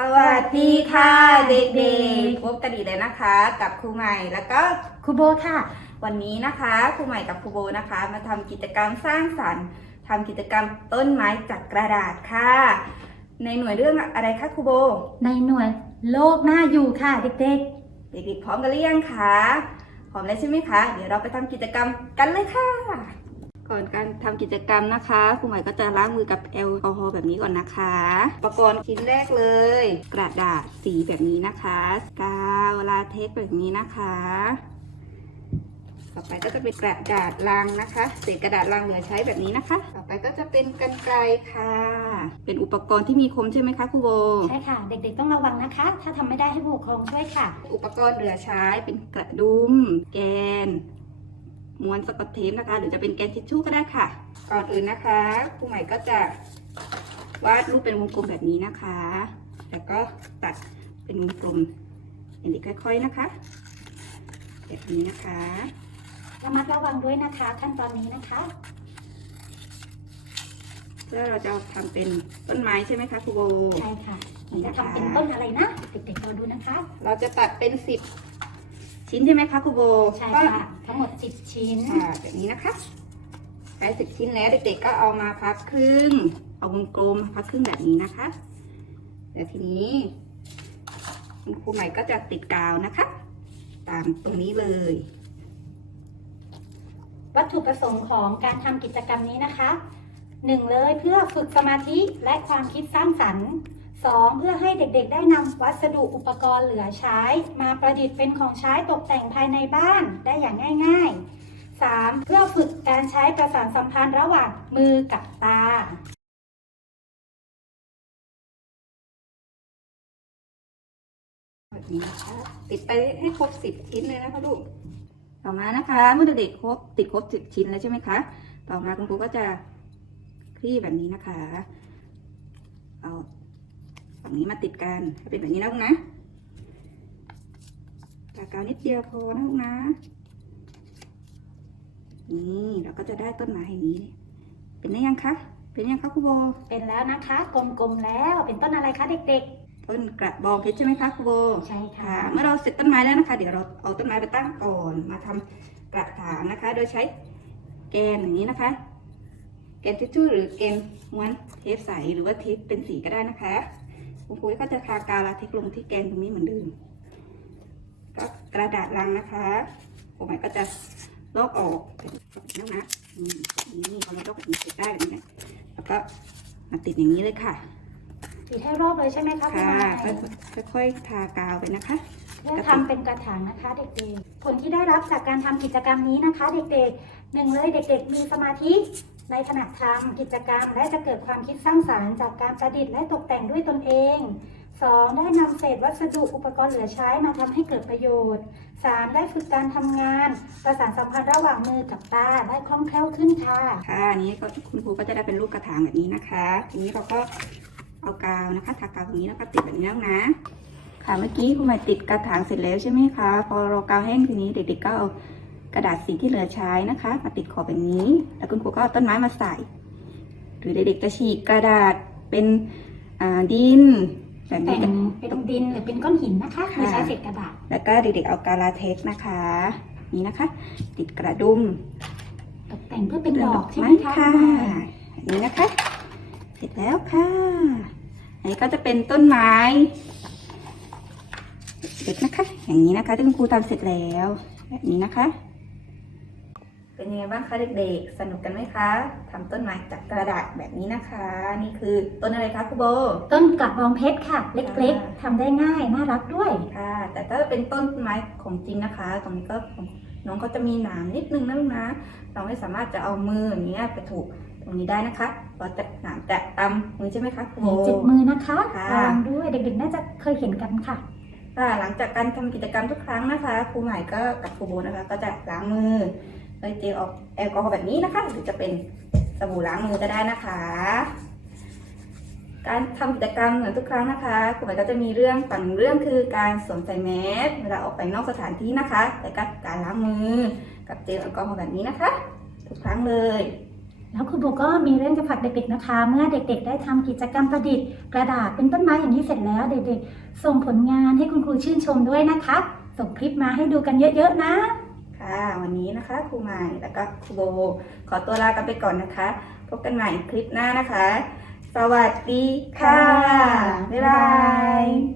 สวัสดีค่ะเด็กๆพบกันอีกแล้วนะคะ กับครูใหม่แล้วก็ครูโบค่ะ วันนี้นะคะครูใหม่กับครูโบนะคะ มาทำกิจกรรมสร้างสรรค์ทำกิจกรรมต้นไม้จากกระดาษค่ะ ในหน่วยเรื่องอะไรคะครูโบ ในหน่วยโลกหน้าอยู่ค่ะเด็กเด็กๆพร้อมกันหรือยังคะพร้อมแล้วใช่ไหมคะ เดี๋ยวเราไปทำกิจกรรมกันเลยค่ะ ก่อนการทำกิจกรรมนะคะครูใหม่ก็จะล้างมือกับแอลกอฮอล์แบบนี้ก่อนนะคะ อุปกรณ์ชิ้นแรกเลย กระดาษสีแบบนี้นะคะกาวลาเทคแบบนี้นะคะ ต่อไปก็จะเป็นกระดาษลังนะคะเศษกระดาษลังเหลือใช้แบบนี้นะคะ ต่อไปก็จะเป็นกันไกรค่ะ เป็นอุปกรณ์ที่มีคมใช่ไหมคะครูโบๆใช่ค่ะ เด็กๆต้องระวังนะคะ ถ้าทำไม่ได้ให้ผู้ปกครองช่วยค่ะ อุปกรณ์เหลือใช้เป็นกระดุม แกน ม้วนสกอตเทปนะคะ หรือจะเป็นแกนทิชชู่ก็ได้ค่ะ ก่อนอื่นนะคะครูใหม่ก็จะวาดรูปเป็นวงกลมแบบนี้นะคะ แล้วก็ตัดเป็นวงกลมอย่างนี้ค่อยๆนะคะ แบบนี้นะคะระมัดระวังด้วยนะคะ ขั้นตอนนี้นะคะเพื่อเราจะทำเป็นต้นไม้ใช่ไหมคะครูโบใช่ค่ะนี่จะนะคะทำเป็นต้นอะไรนะเด็กๆรอดูนะคะ เราจะตัดเป็นสิบ ชิ้นใช่ไหมคะครูโบใช่ค่ะ ทั้งหมด10ชิ้นค่ะแบบนี้นะคะใช้สิบชิ้นแล้วเด็กๆก็เอามาพับครึ่ง เอาวงกลมมาพับครึ่งแบบนี้นะคะเดี๋ยวทีนี้คุณครูใหม่ก็จะติดกาวนะคะ ตามตรงนี้เลย วัตถุประสงค์ของการทำกิจกรรมนี้นะคะหนึ่งเลยเพื่อฝึกสมาธิและความคิดสร้างสรรค์ สองเพื่อให้เด็กๆ ได้นำวัสดุอุปกรณ์เหลือใช้ มาประดิษฐ์เป็นของใช้ตกแต่งภายในบ้านได้อย่างง่ายๆสามเพื่อฝึกการใช้ประสานสัมพันธ์ระหว่างมือกับตาแบบนี้นะคะติดไปให้ครบสิบชิ้นเลยนะคะลูก ต่อมานะคะ เมื่อเด็กๆครบติดครบสิบชิ้นแล้วใช่ไหมคะ ต่อมาคุณครูก็จะคลี่แบบนี้นะคะ เอา ฝั่งนี้มาติดกันให้เป็นแบบนี้นะลูกนะตากาวนิดเดียวพอนะลูกนะ นี่เราก็จะได้ต้นไม้อย่างนี้ เป็นได้ยังคะ เป็นยังคะครูโบ เป็นแล้วนะคะ กลมๆแล้ว เป็นต้นอะไรคะเด็กต้นกระบองเพชรใช่ไหมคะครูโบๆใช่ค่ะค่ะ เมื่อเราเสร็จต้นไม้แล้วนะคะ เดี๋ยวเราเอาต้นไม้ไปตั้งก่อน มาทำกระถางนะคะ โดยใช้แกนอย่างนี้นะคะ แกนทิชชู่หรือแกนม้วนเทปใสหรือว่าเทปเป็นสีก็ได้นะคะ คุณครูก็จะทากาวลาเทคลงที่แกนตรงนี้เหมือนเดิมก็กระดาษลังนะคะผมหมายก็จะลอกออกแบบนี้นะอืมนี่พอเราลอกแบบนี้เสร็จได้แบบนี้นะแล้วก็มาติดอย่างนี้เลยค่ะ ติดให้รอบเลยใช่ไหมคะคุณค่ะไม้ค่อยๆทากาวไปนะคะเพื่อทำเป็นกระถางนะคะเด็กๆ ผลที่ได้รับจากการทำกิจกรรมนี้นะคะ เด็กๆหนึ่งเลยเด็ก ๆ มีสมาธิ ในขณะทำกิจกรรมและจะเกิดความคิดสร้างสรรค์จากการประดิษฐ์และตกแต่งด้วยตนเอง 2. ได้นำเศษวัสดุอุปกรณ์เหลือใช้มาทำให้เกิดประโยชน์ 3. ได้ฝึกการทำงาน ประสานสัมพันธ์ระหว่างมือกับตาได้คล่องแคล่วขึ้นค่ะ ค่ะอันนี้ก็คุณครูก็จะได้เป็นรูปกระถางแบบนี้นะคะ ทีนี้เราก็เอากาวนะคะทากาวตรงนี้แล้วก็ติดแบบนี้แล้วนะ ค่ะเมื่อกี้คุณหมายติดกระถางเสร็จแล้วใช่ไหมคะ พอเรากาวแห้งทีนี้เด็กๆก็เอา กระดาษสีที่เหลือใช้นะคะ มาติดขอบแบบนี้ แล้วคุณครูก็เอาต้นไม้มาใส่ หรือเด็กๆจะฉีกกระดาษเป็นอ่าดินแบบแต่นี้งเป็นดินหรือเป็นก้อนหินนะคะโดยใช้เศษกระดาษ แล้วก็เด็กๆเอากาลาเทคนะคะ นี่นะคะ ติดกระดุมตกแต่งเพื่อเป็นดอกใช่ไหมคะค่ะอันนี้นะคะ เสร็จแล้วค่ะอันนี้ก็จะเป็นต้นไม้เด็กนะคะ อย่างนี้นะคะที่คุณครูทำเสร็จแล้ว แบบนี้นะคะเป็นยัง ไงบ้างคะเด็กๆ สนุกกันไหมคะทำต้นไม้จากกระดาษแบบนี้นะคะ นี่คือต้นอะไรคะครูโบ ต้นกลับบองเพชรค่ะ เล็กๆทำได้ง่ายน่ารักด้วยค่ะ แต่ถ้าเป็นต้นไม้ของจริงนะคะ ตรงนี้ก็ของน้องก็จะมีหนามนิดนึงนะลูกนะ เราไม่สามารถจะเอามืออย่างเงี้ยไปถูกตรงนี้ได้นะคะเพราะจะหนามแตะตามมือใช่ไหมคะครูโบเจ็บมือนะคะค่ะระวังด้วยเด็กๆ น่าจะเคยเห็นกันค่ะค่ะหลังจากการทำกิจกรรมทุกครั้งนะคะครูใหม่ก็กับครูโบนะคะ ก็จะล้างมือ ด้วยเจลออกแอลกอฮอล์แบบนี้นะคะ หรือจะเป็นสบู่ล้างมือก็ได้นะคะ การทำกิจกรรมเหมือนทุกครั้งนะคะครูใหม่ก็จะมีเรื่องฝั่งเรื่องคือการสวมใส่แมสเวลาออกไปนอกสถานที่นะคะแต่ก็การล้างมือกับเจลแอลกอฮอล์แบบนี้นะคะ ทุกครั้งเลยแล้วครูโบก็มีเรื่องจะฝากเด็กๆนะคะ เมื่อเด็กๆ ได้ทำกิจกรรมประดิษฐ์ กระดาษเป็นต้นไม้อย่างนี้เสร็จแล้ว เด็กๆ ส่งผลงานให้คุณครูชื่นชมด้วยนะคะ ส่งคลิปมาให้ดูกันเยอะๆนะ ค่ะวันนี้ นะคะครูใหม่แล้วก็ครูโบ ขอตัวลากันไปก่อนนะคะ พบกันใหม่คลิปหน้านะคะ สวัสดีค่ะ บ๊ายบาย